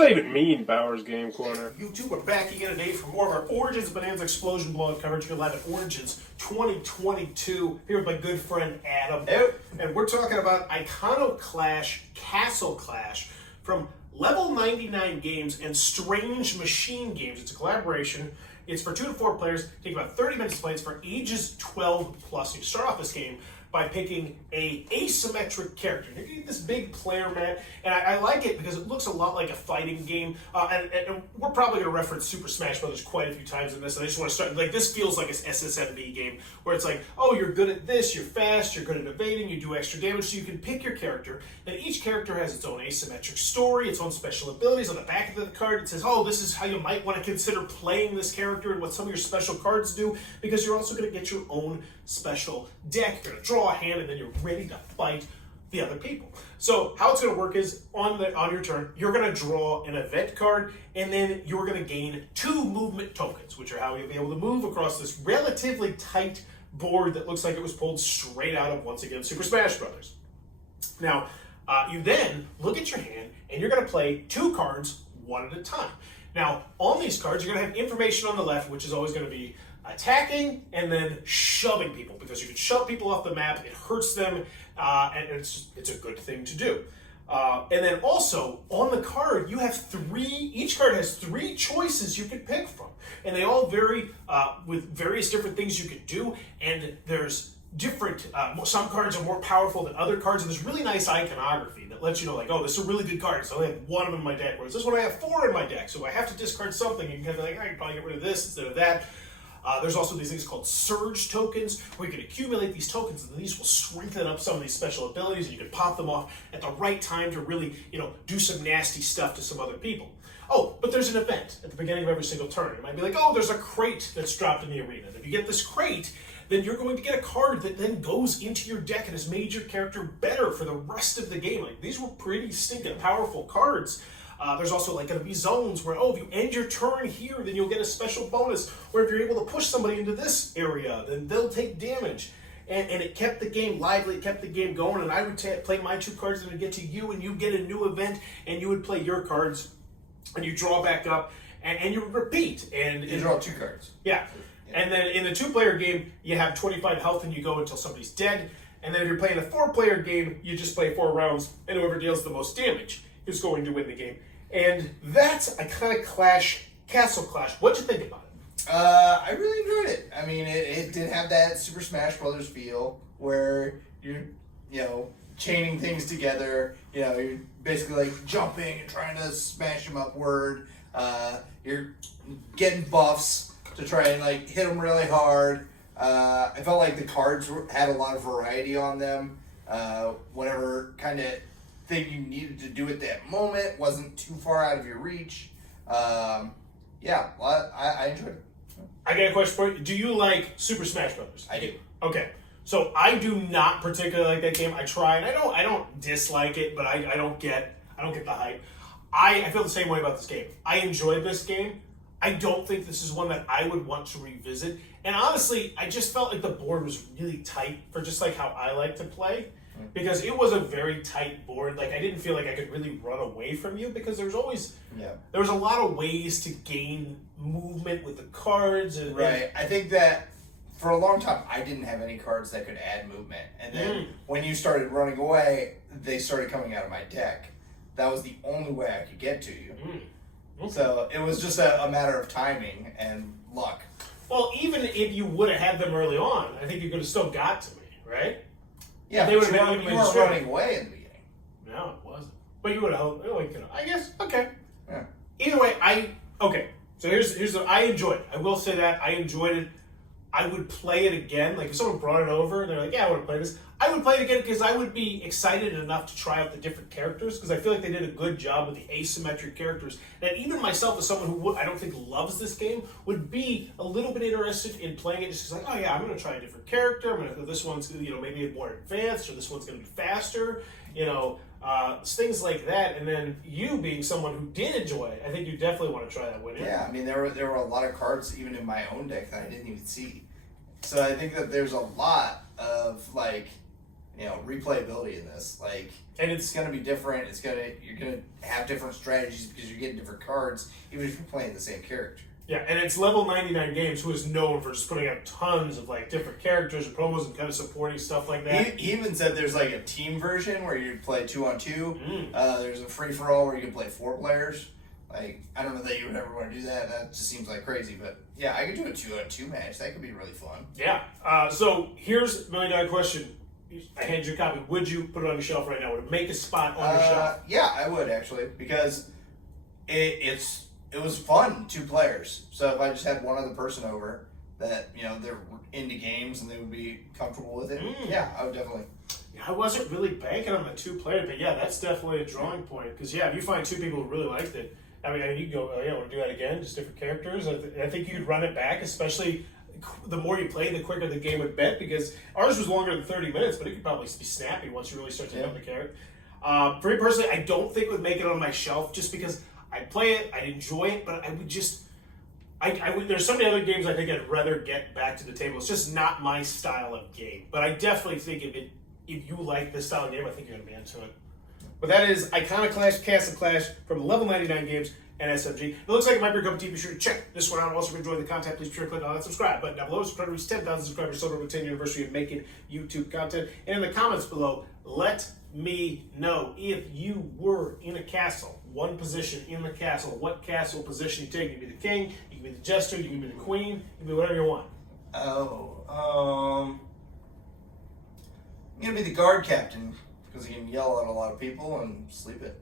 that even mean, Bowers Game Corner? You two are back again today for more of our Origins Bonanza Explosion Blowout coverage. You're live at Origins 2022. Here with my good friend Adam. Yep. And we're talking about Iconoclash Castle Clash from Level 99 Games and Strange Machine Games. It's a collaboration. It's for 2 to 4 players. Take about 30 minutes to play. It's for ages 12 plus. You start off this game by picking a asymmetric character. You get this big player mat, and I like it because it looks a lot like a fighting game. And we're probably going to reference Super Smash Brothers quite a few times in this. And I just want to start, like, this feels like an SSMB game where it's like, oh, you're good at this, you're fast, you're good at evading, you do extra damage, so you can pick your character. And each character has its own asymmetric story, its own special abilities. On the back of the card, it says, oh, this is how you might want to consider playing this character and what some of your special cards do, because you're also going to get your own special deck. You're going to draw a hand, and then you're ready to fight the other people. So how it's going to work is on your turn, you're going to draw an event card, and then you're going to gain 2 movement tokens, which are how you'll be able to move across this relatively tight board that looks like it was pulled straight out of, once again, Super Smash Brothers. Now, you then look at your hand, and you're going to play 2 cards one at a time. Now, on these cards, you're going to have information on the left, which is always going to be attacking and then shoving people, because you can shove people off the map, it hurts them, and it's a good thing to do. And then also, on the card, you have each card has 3 choices you can pick from, and they all vary with various different things you can do, and there's different, some cards are more powerful than other cards, and there's really nice iconography that lets you know, like, oh, this is a really good card, so I only have 1 of them in my deck, whereas this one I have 4 in my deck, so I have to discard something. You can kind of be like, I can probably get rid of this instead of that. There's also these things called surge tokens, where you can accumulate these tokens, and these will strengthen up some of these special abilities, and you can pop them off at the right time to really, do some nasty stuff to some other people. Oh, but there's an event at the beginning of every single turn. It might be like, oh, there's a crate that's dropped in the arena. And if you get this crate, then you're going to get a card that then goes into your deck and has made your character better for the rest of the game. Like, these were pretty stinking powerful cards. There's also going to be zones where, oh, if you end your turn here, then you'll get a special bonus. Or if you're able to push somebody into this area, then they'll take damage. And it kept the game lively, it kept the game going, and I would play my 2 cards, and I'd get to you, and you get a new event, and you would play your cards, and you draw back up, and you repeat. And you draw 2 cards. Yeah. And then in the 2-player game, you have 25 health, and you go until somebody's dead. And then if you're playing a 4-player game, you just play 4 rounds, and whoever deals the most damage is going to win the game. And that's Iconoclash Castle Clash. What'd you think about it? I really enjoyed it. I mean, it did have that Super Smash Brothers feel where you're, chaining things together. You're basically like jumping and trying to smash them upward. You're getting buffs to try and hit them really hard. I felt like the cards had a lot of variety on them. Whatever kind of thing you needed to do at that moment wasn't too far out of your reach. I enjoyed it. I got a question for you. Do you like Super Smash Brothers? I do. Okay. So I do not particularly like that game. I try, and I don't dislike it, but I don't get the hype. I feel the same way about this game. I enjoyed this game. I don't think this is one that I would want to revisit. And honestly, I just felt like the board was really tight for just how I like to play. Because it was a very tight board. I didn't feel like I could really run away from you, because there was a lot of ways to gain movement with the cards. Right. I think that for a long time, I didn't have any cards that could add movement. And then when you started running away, they started coming out of my deck. That was the only way I could get to you. Okay. So it was just a matter of timing and luck. Well, even if you would have had them early on, I think you could have still got to me, right? Yeah, they you weren't running away in the beginning. No, it wasn't. But you would have. I guess. Okay. Yeah. Either way, So I enjoyed it. I will say that I enjoyed it. I would play it again. If someone brought it over and they're like, "Yeah, I want to play this," I would play it again because I would be excited enough to try out the different characters, because I feel like they did a good job with the asymmetric characters. And even myself, as someone who I don't think loves this game, would be a little bit interested in playing it. Just oh yeah, I'm going to try a different character. This one's maybe more advanced, or this one's going to be faster. Things like that. And then you being someone who did enjoy it, I think you definitely want to try that one. Yeah, I mean there were a lot of cards even in my own deck that I didn't even see. So I think that there's a lot of replayability in this. Like, and it's going to be different. You're going to have different strategies because you're getting different cards, even if you're playing the same character. Yeah, and it's Level 99 Games, who is known for just putting out tons of like different characters and promos and kind of supporting stuff like that. He even said there's like a team version where you play 2-on-2. There's a free for all where you can play 4 players. Like, I don't know that you would ever want to do that. That just seems like crazy, but yeah, I could do a 2-on-2 match. That could be really fun. Yeah. So here's a $1 million question. I hand you a copy. Would you put it on your shelf right now? Would it make a spot on your shelf? Yeah, I would actually, because it was fun, 2 players. So if I just had one other person over that, they're into games and they would be comfortable with it, yeah, I would definitely. I wasn't really banking on the 2 player, but yeah, that's definitely a drawing point. Because yeah, if you find 2 people who really liked it, I mean, you can go, want to do that again, just different characters. I think you could run it back, especially the more you play, the quicker the game would bet, because ours was longer than 30 minutes, but it could probably be snappy once you really start to know the character. For me personally, I don't think it would make it on my shelf just because I play it, I enjoy it, but I would just, there's so many other games I think I'd rather get back to the table. It's just not my style of game. But I definitely think if you like this style of game, I think you're going to be into it. But that is Iconoclash Castle Clash from Level 99 Games and SMG. If it looks like it might be a cup of tea, be sure to check this one out. Also, if you enjoyed the content, please be sure to click on that subscribe button down below. Subscribe to reach 10,000 subscribers, so over the 10th anniversary of making YouTube content. And in the comments below, let me know if you were in a castle, one position in the castle, what castle position you take. You can be the king, you can be the jester, you can be the queen, you can be whatever you want. I'm going to be the guard captain, because he can yell at a lot of people and sleep it.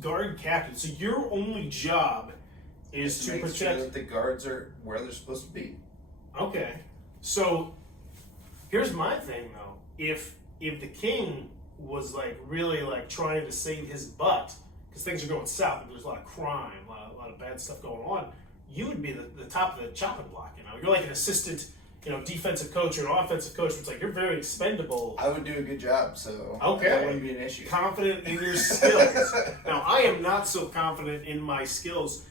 Guard captain. So your only job is to make protect. Sure that the guards are where they're supposed to be. Okay. So here's my thing though. If the king was really trying to save his butt because things are going south, there's a lot of crime, a lot of bad stuff going on, you would be the top of the chopping block. You're like an assistant. Defensive coach or an offensive coach, it's like you're very expendable. I would do a good job, so okay. That wouldn't be an issue. Confident in your skills. Now, I am not so confident in my skills,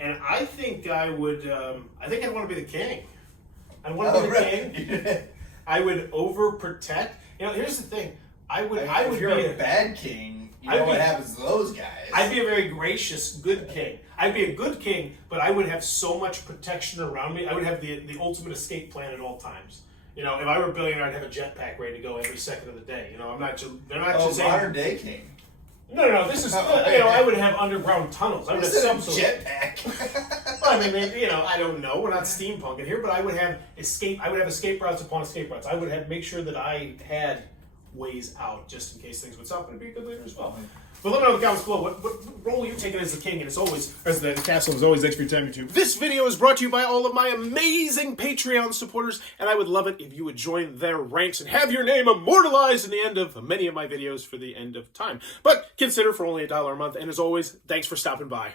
and I think I would. I think I'd want to be the king. I want to be the king. I would overprotect. Here's the thing. I would. If you're a bad king, what happens to those guys. I'd be a very gracious, good king. I'd be a good king, but I would have so much protection around me. I would have the ultimate escape plan at all times. If I were a billionaire, I'd have a jetpack ready to go every second of the day. I'm not just. They're not just saying. Modern day king. No. This is. I would have underground tunnels. I would have some sort of jetpack. Well, I mean, I don't know. We're not steampunking here, but I would have escape. I would have escape routes upon escape routes. I would make sure that I had ways out just in case things would stop. And be a good leader as well. But let me know in the comments below what role you're taking as the king, and as the castle. As always, thanks for your time, YouTube. This video is brought to you by all of my amazing Patreon supporters, and I would love it if you would join their ranks and have your name immortalized in the end of many of my videos for the end of time. But consider for only $1 a month, and as always, thanks for stopping by.